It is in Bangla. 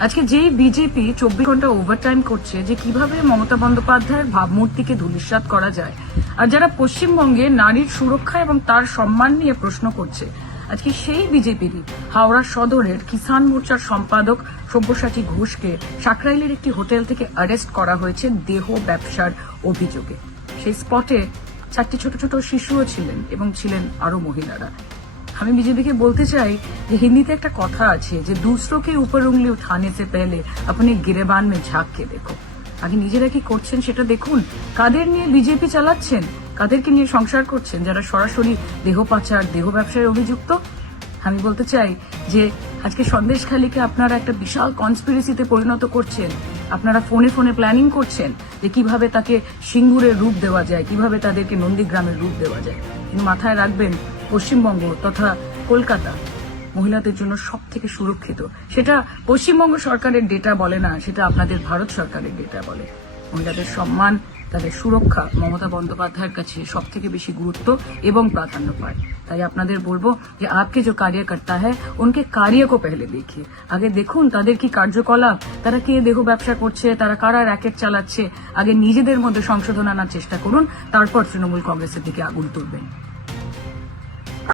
আজকে যেই বিজেপি 24 ঘন্টা ওভারটাইম করছে যে কিভাবে মমতা বন্দ্যোপাধ্যায়ের ভাবমূর্তিকে ধূলিসাৎ করা যায়, আর যারা পশ্চিমবঙ্গে নারীর সুরক্ষা এবং তার সম্মান নিয়ে প্রশ্ন করছে, আজকে সেই বিজেপিরই হাওড়া সদরের কিষাণ মোর্চার সম্পাদক সব্যসাচী ঘোষকে সাকরাইলের একটি হোটেল থেকে অ্যারেস্ট করা হয়েছে দেহ ব্যবসার অভিযোগে। সেই স্পটে 4টি ছোট ছোট শিশুও ছিলেন এবং ছিলেন আরো মহিলারা। আমি বিজেপিকে বলতে চাই যে হিন্দিতে একটা কথা আছে যে दूसरों के ऊपर उंगली उठाने से पहले अपने गिरेबान में झांक के देखो। আগে নিজেরা কি করছেন সেটা দেখুন। কাদের নিয়ে বিজেপি চালাচ্ছেন, কাদেরকে নিয়ে সংসার করছেন, যারা সরাসরি দেহ পাচার, দেহ ব্যবসায় অভিযুক্ত। আমি বলতে চাই যে আজকে সন্দেশখালীকে আপনারা একটা বিশাল কনস্পিরেসিতে পরিণত করছেন। আপনারা ফোনে ফোনে প্ল্যানিং করছেন যে কিভাবে তাকে সিঙ্গুরের রূপ দেওয়া যায়, কিভাবে তাদেরকে নন্দীগ্রামের রূপ দেওয়া যায়। কিন্তু মাথায় রাখবেন, পশ্চিমবঙ্গ তথা কলকাতা মহিলাদের জন্য সব থেকে সুরক্ষিত। সেটা পশ্চিমবঙ্গ সরকারের ডেটা বলে না, সেটা আপনাদের ভারত সরকারের ডেটা বলে। মহিলাদের সম্মান, তাদের সুরক্ষা মমতা বন্দ্যোপাধ্যায়ের কাছে সব থেকে বেশি গুরুত্ব এবং প্রাধান্য পায়। তাই আপনাদের বলবো যে আপকে যে কার্যকর্তা হ্যায় উনকে কার্যকো পেহলে দেখিয়ে, আগে দেখুন তাদের কি কার্যকলাপ, তারা কে দেহ ব্যবসা করছে, তারা কারা র্যাকেট চালাচ্ছে। আগে নিজেদের মধ্যে সংশোধন আনার চেষ্টা করুন, তারপর তৃণমূল কংগ্রেসের দিকে আগুন তুলবেন।